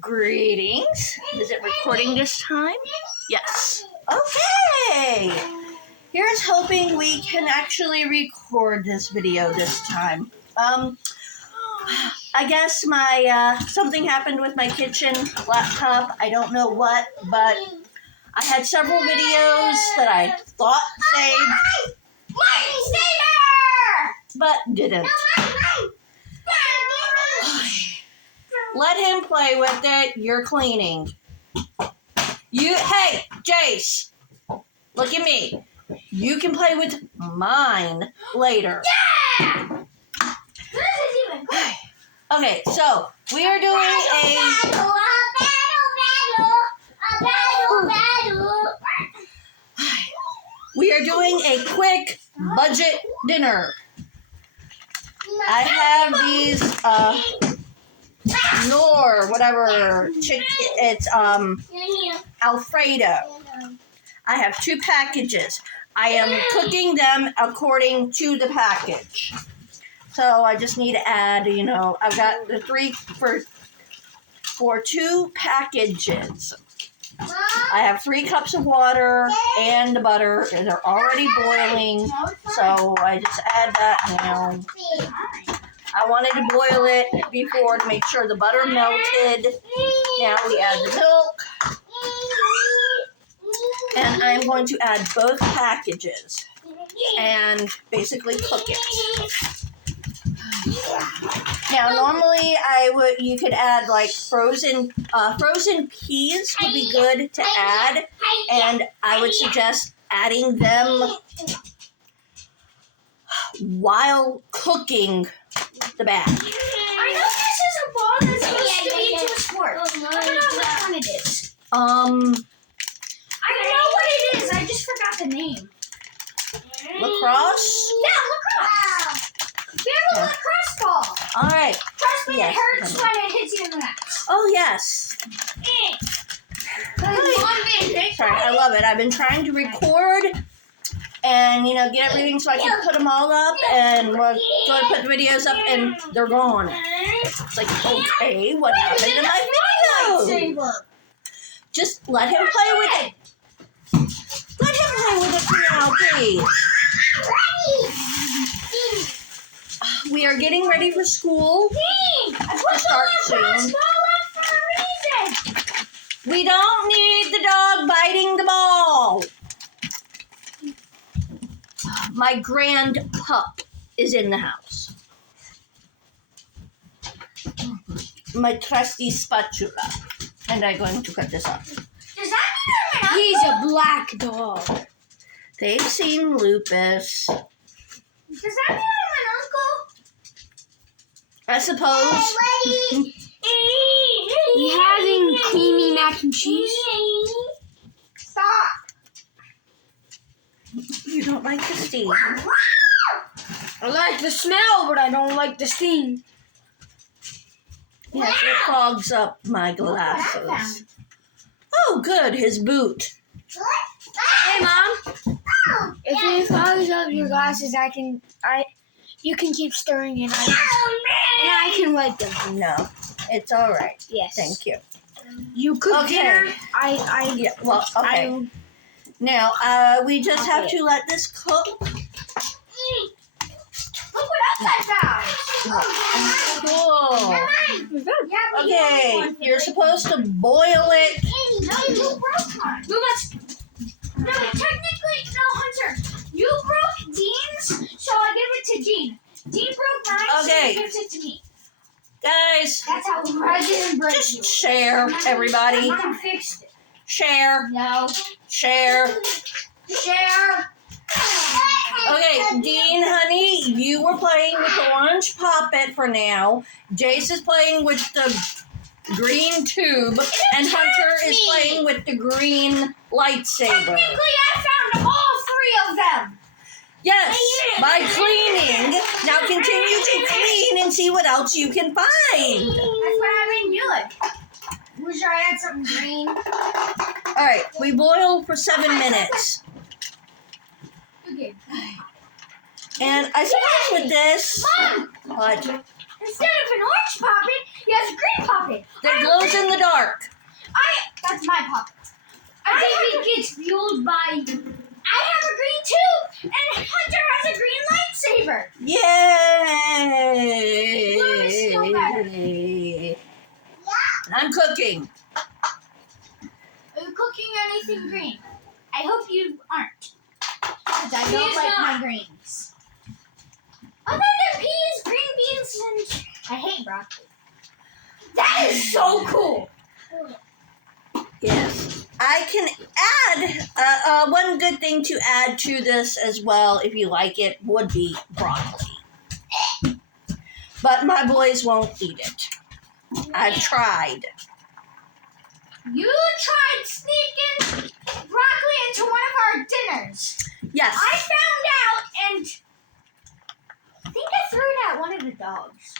Greetings. Is it recording this time? Yes. Okay. Here's hoping we can actually record this video this time. I guess my something happened with my kitchen laptop. I don't know what, but I had several videos that I thought saved, but didn't. Let him play with it. You're cleaning. Hey, Jace, look at me. You can play with mine later. Yeah! Okay, so we are doing a quick budget dinner. I have these it's Alfredo. I have 2 packages. I am cooking them according to the package. So I just need to add, I've got the 3 for 2 packages. I have 3 cups of water and the butter, and they're already boiling. So I just add that now. I wanted to boil it before to make sure the butter melted. Now we add the milk. And I'm going to add both packages and basically cook it. Now, normally you could add like frozen peas would be good to add, and I would suggest adding them while cooking the bag. I know this is a ball that's supposed to be into a sport. I don't know which one it is. I know what it is. I just forgot the name. Lacrosse? Yeah, lacrosse. They're a lacrosse ball. All right. Trust me, yes. It hurts when it hits you in the nuts. Oh, yes. Sorry, I love it. I've been trying to record and, get everything so I can put them all up, and we're going to put the videos up, and they're gone. It's like, okay, what happened to my video? Just let him play with it. Let him play with it for now, please. We are getting ready for school. Start soon. We don't need the dog biting the ball. My grand pup is in the house. My trusty spatula. And I'm going to cut this off. Does that mean I'm an He's a black dog. They've seen Lupus. Does that mean I'm an uncle? I suppose. You having creamy mac and cheese? Stop. You don't like the steam. I like the smell, but I don't like the steam. Yes, it fogs up my glasses. Oh, good, his boot. Hey, Mom. If it fogs up your glasses, you can keep stirring it, and I can wipe them. No, it's all right. Yes. Thank you. You cook dinner. Yeah. Well, okay. Now, we just have to let this cook. Look what else I found. Cool. Okay, you're supposed to boil it. No, you broke one. No, technically, no, Hunter. You broke Dean's, so I give it to Dean. Dean broke mine, so he gives it to me. Guys, That's how I didn't break just share, everybody. Mom fixed it. Share. No. Share. Okay, Dean, honey, you were playing with the orange poppet for now. Jace is playing with the green tube, and Hunter is playing with the green lightsaber. Technically, I found all 3 of them. Yes, by cleaning. Now continue to clean and see what else you can find. That's what I've been doing. Wish I had some green. All right, we boil for 7 minutes. Okay. And I suppose with this, Mom! what? Instead of an orange poppet, He has a green poppet. That glows in the dark. That's my poppet. I think it gets fueled by. I have a green too, and Hunter has a green lightsaber. Yay! Blue is still better. And I'm cooking. Are you cooking anything green? I hope you aren't. Because I don't like my greens. Other than peas, green beans, and I hate broccoli. That is so cool. Yes. I can add, one good thing to add to this as well, if you like it, would be broccoli. But my boys won't eat it. I've tried. You tried sneaking broccoli into one of our dinners. Yes. I found out, and I think I threw it at one of the dogs.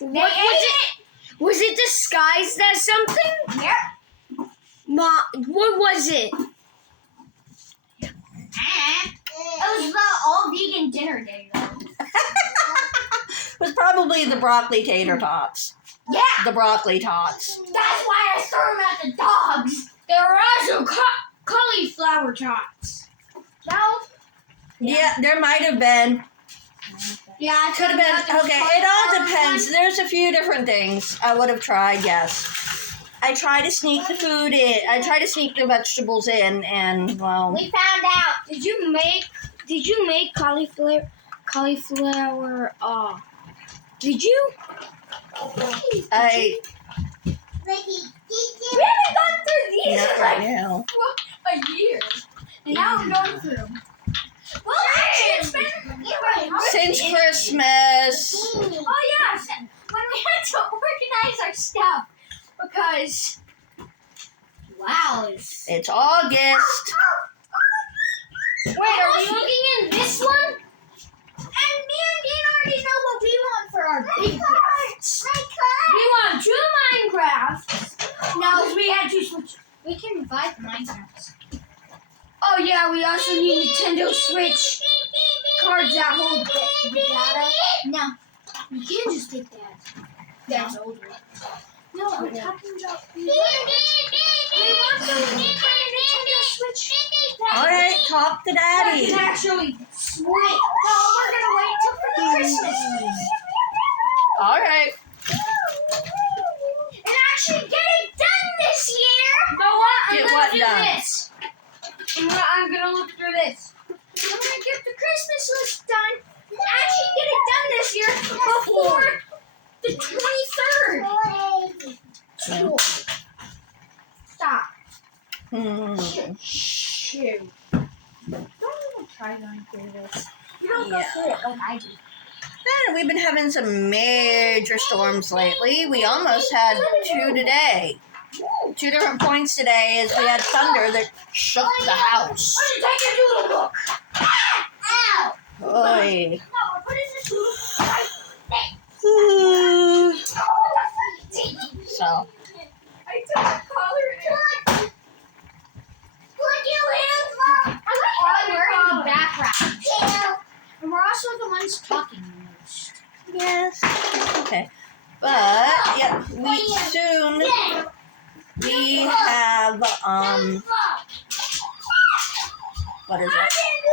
What was it disguised as something? Yep. What was it? It was the all-vegan dinner day, though. It was probably the broccoli tater tots. Yeah. The broccoli tots. That's why I threw them at the dogs. There were also cauliflower tots. No. Yeah, there might have been. Yeah, Could have been. Okay, it all depends. There's a few different things I would have tried, yes. I try to sneak the food in. I try to sneak the vegetables in, and, well... We found out. Did you make cauliflower? Did you? I... We haven't gone through these Not in right like now. a year. And now I'm going through them. Well, actually, it's been... Since Christmas. Oh, yes. When we had to organize our stuff. Because... Wow. It's August. Wait, are we looking in this one? And me and Dean already know what we want for our big gifts. We want 2 Minecrafts. No, we had to switch. We can buy the Minecrafts. Oh yeah, we also need Nintendo Switch cards that hold the data. No. You can't just take that. That's older. No, I'm talking about... We want the Nintendo Switch. Alright, talk to Daddy. That's actually sweet. No, we're going to wait till for the Christmas list. Alright. And actually get it done this year. You know what? I'm Get gonna what do done? this. I'm gonna look through this. I'm going to get the Christmas list done. And actually get it done this year before the 23rd. Cool. Stop. Shoot. Don't even try going through this. You don't go Yeah. through it like I do. Man, we've been having some major storms lately. We almost had 2 today. 2 different points today as we had thunder that shook the house. Why don't you take a doodle book? Ow! Oy. No, we're putting this doodle right there. So, I took the collar in. Put your hands up. I like how we're in the background. And we're also the ones talking the most. yes. Okay. But, yeah, we have, what is I it? didn't do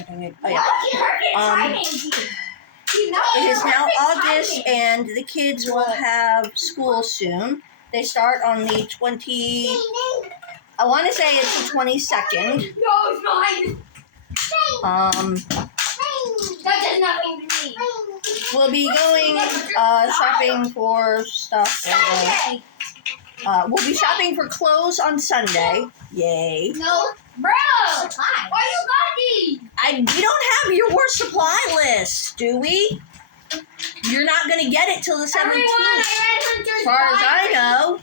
nothing else. Oh, yeah. It is now August, and the kids will have school soon. They start on the I want to say it's the 22nd. No, it's mine. That does nothing to me. We'll be going shopping for stuff. Okay. We'll be shopping for clothes on Sunday. Yay. No. Bro. Why you got these? We don't have your supply list, do we? You're not going to get it till the 17th. Everyone, I read Hunter's As far as I know.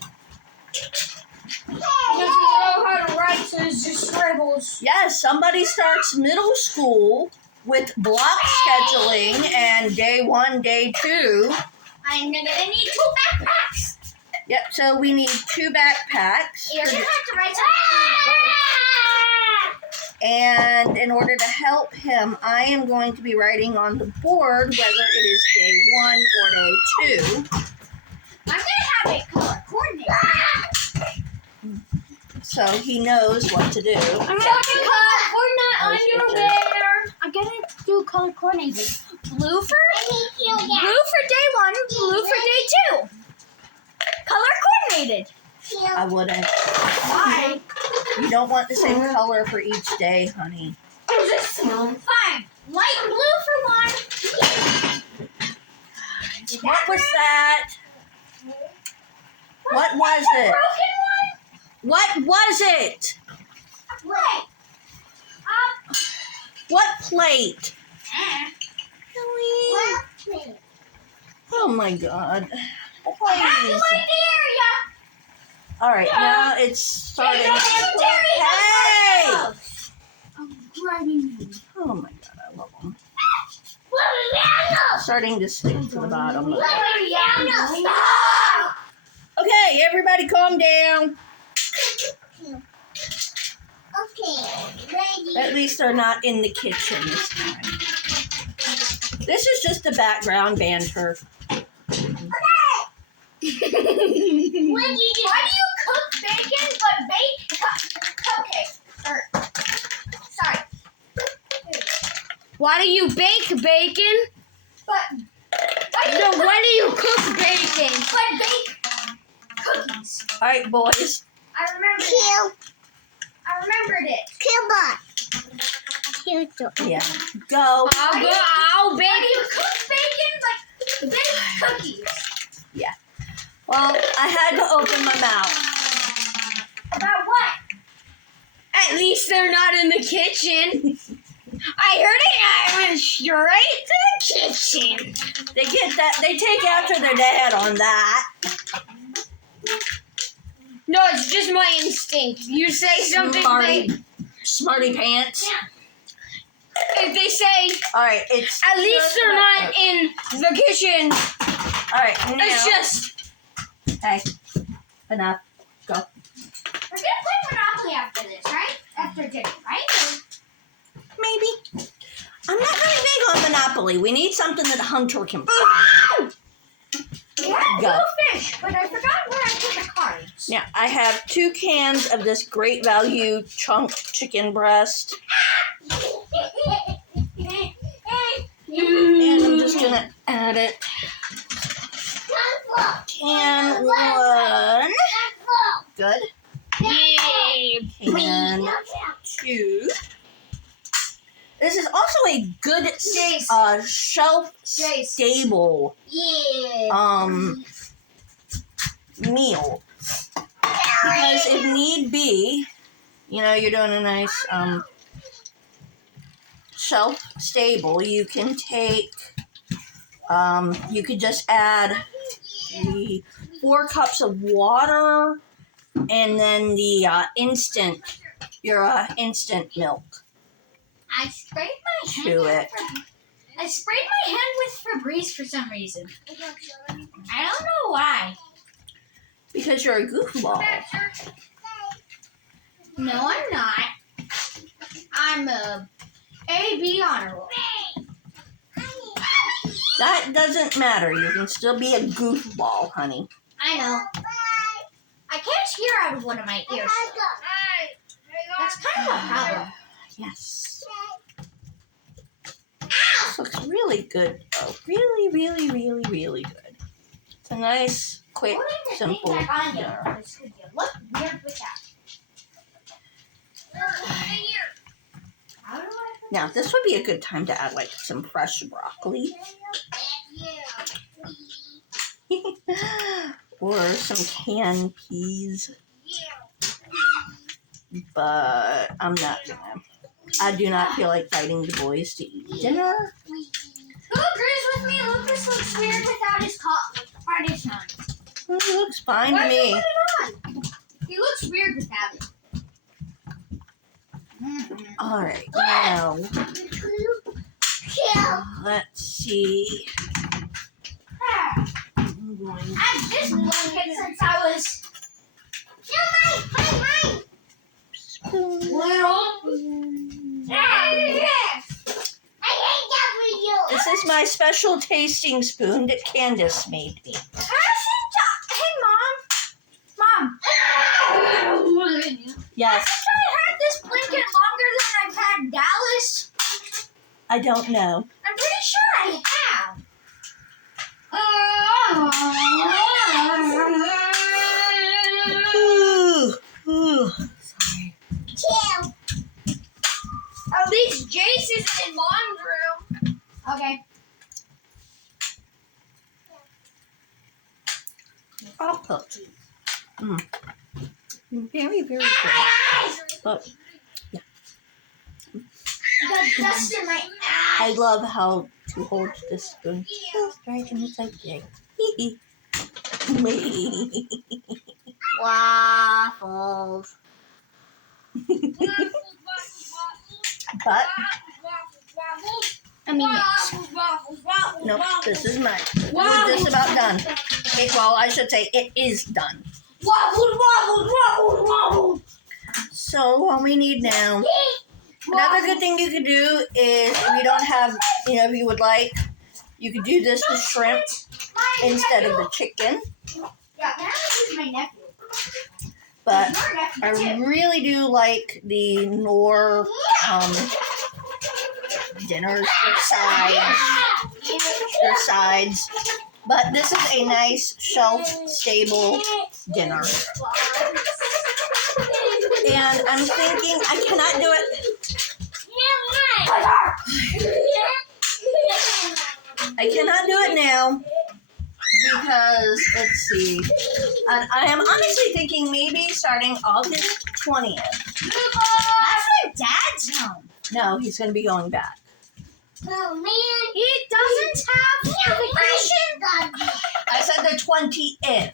He doesn't know how to write, so it's just scribbles. Yes, somebody starts middle school with block scheduling and day 1, day 2. I'm gonna need 2 backpacks. Yep, so we need 2 backpacks. You're gonna have to write And in order to help him, I am going to be writing on the board whether it is day 1 or day 2. I'm gonna have it color coordinated. So he knows what to do. I'm gonna color coordinate underwear. I'm gonna do color coordinated. Blue for day 1, blue for day 2. Color coordinated. I wouldn't. Why? You don't want the same color for each day, honey. Fine. Light blue for 1. What was that? What was it? Broken What was it? one? Wait. What plate? Oh my God. Please. All right, now it's starting. Hey! I'm driving you. Oh my God, I love them. Starting to stick to the bottom. Okay, everybody calm down. Okay, ready. At least they're not in the kitchen this time. This is just a background banter. Why do you cook bacon but bake cupcakes? Sorry. Why do you bake bacon? But No, why do you cook bacon? but bake cookies. All right, boys. I remembered it. Yeah, go. I'll Why bake. do you cook bacon but bake cookies? Well, I had to open my mouth. About what? At least they're not in the kitchen. I heard it. I went straight to the kitchen. They get that. They take after their dad on that. No, it's just my instinct. You say something, Smarty pants. if they say, All right, it's. at least they're not in the kitchen. All right, now. It's just. Hey, enough. Go. We're gonna play Monopoly after this, right? After dinner, right? Maybe. I'm not really big on Monopoly. We need something that Hunter can play. Yeah, Go. fish, but I forgot where I put the cards. Now, I have 2 cans of this great value chunk chicken breast. And I'm just going to add it. Can 1. Good. Can 2. This is also a good shelf-stable meal. Because if need be, you're doing a nice shelf-stable, you can take, you could just add 4 cups of water and then the instant milk I sprayed my hand. to it. I sprayed my hand with Febreze for some reason. I don't know why. Because you're a goofball. No, I'm not. I'm a A-B honor roll. That doesn't matter. You can still be a goofball, honey. I know. I can't hear out of one of my ears. That's kind of a problem. Yes. This looks really good, though. Really, really, really, really good. It's a nice, quick, simple dinner. Look weird with that. Now, this would be a good time to add, some fresh broccoli. Or some canned peas. But I'm not gonna. I do not feel like fighting the boys to eat dinner. Who agrees with me? Lucas looks weird without his harness on. It looks fine Why to did you me. put it on? He looks weird without it. Alright, now let's see. I'm going I've just blanket since I was little. special tasting spoon that Candace made me. Hey, Mom. Yes, I had this blanket longer than I've had Dallas. I don't know. I'm pretty sure I have. Ooh. Chill. At least Jace isn't in Mom's room. Okay. I'll cook. Very, very good. But Got dust in my eye. I love how to hold this spoon just right in its like thing. Waffles. But I mean, yes. no, this is mine. We're just about done. Well, I should say it is done. Waffles. So what we need now. Another good thing you could do is if you don't have, if you would like, you could do this with shrimp instead of the chicken. Yeah, this is my nephew. But I really do like the Knorr dinners their sides. But this is a nice shelf-stable dinner. And I'm thinking I cannot do it. I cannot do it now because, let's see. And I am honestly thinking maybe starting August 20th. That's when Dad's home. No, he's going to be going back. Oh man, he doesn't have vacation. I said the 20th.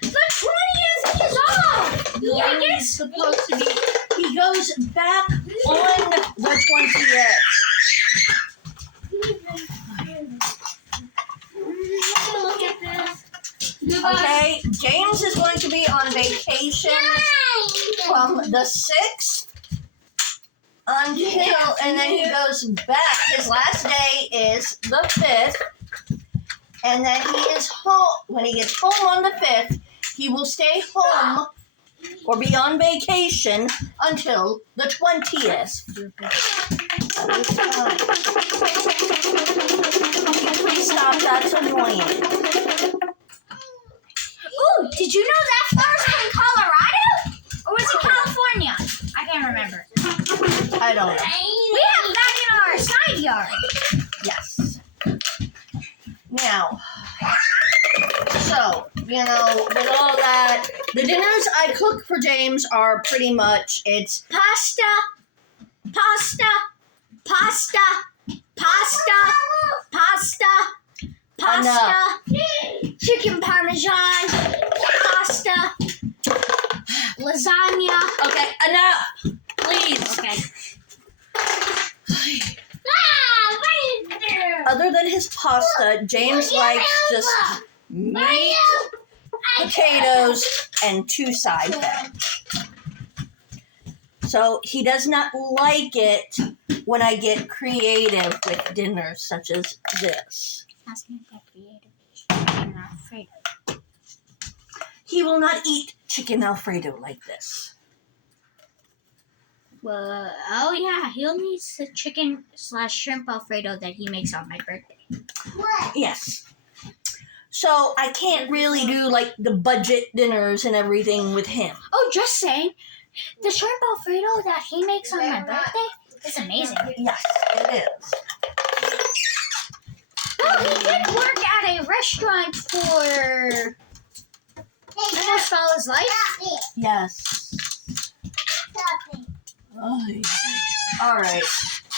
The 20th is off. Yeah, he's supposed to be. He goes back on the 20th. Look at this. Okay, James is going to be on vacation from the 6th until, and then he goes back. His last day is the 5th, and then he is home. When he gets home on the 5th, he will stay home or be on vacation until the 20th. Please stop, that's annoying. Ooh, did you know that flower's from Colorado? Or was it California? I can't remember. I don't know. We have that in our side yard. Yes. Now, so, with all that, the dinners I cook for James are pretty much, it's Pasta, chicken parmesan, pasta, lasagna. okay, enough, please. Okay. Other than his pasta, James likes just meat, potatoes, and 2 side veg. So he does not like it when I get creative with dinners such as this. Chicken Alfredo. He will not eat chicken Alfredo like this. Well, oh yeah, he'll need the chicken/shrimp Alfredo that he makes on my birthday. Yes. So I can't really do like the budget dinners and everything with him. Oh, just saying, the shrimp Alfredo that he makes on my birthday is amazing. Yes, it is. Well, he did work at a restaurant for almost all his life. Yes. Ay. All right.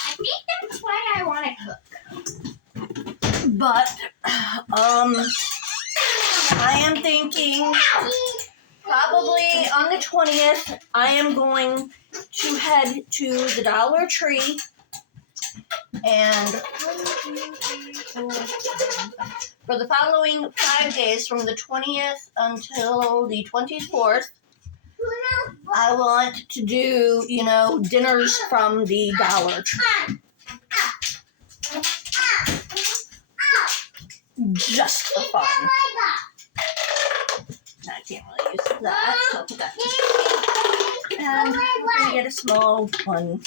I think that's why I want to cook. But I am thinking probably on the 20th I am going to head to the Dollar Tree and for the following 5 days from the 20th until the 24th I want to do, dinners from the Dollar Tree. just for fun. I can't really use that, so I'll put that. And I'm gonna get a small one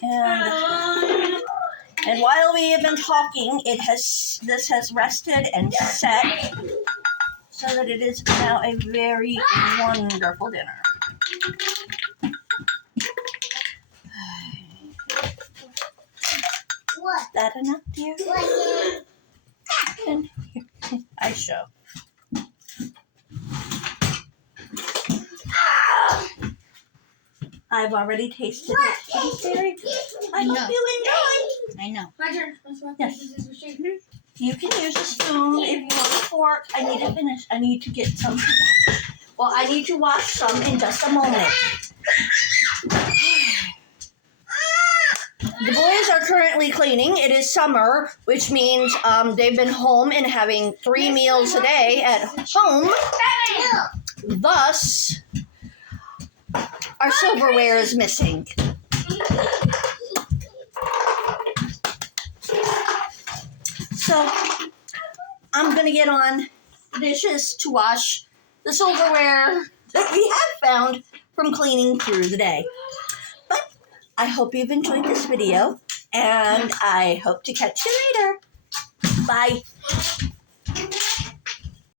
here. And while we have been talking, this has rested and set, so that it is now a very wonderful dinner. Is that enough, dear? And here, I show. I've already tasted it. It's very good. I hope you enjoy. I know. My turn. Yes. You can use a spoon if you want a fork. I need to finish. I need to get some. Well, I need to wash some in just a moment. The boys are currently cleaning. It is summer, which means they've been home and having 3 meals a day at home. Thus, our silverware is missing. So, I'm going to get on the dishes to wash the silverware that we have found from cleaning through the day. But I hope you've enjoyed this video, and I hope to catch you later. Bye.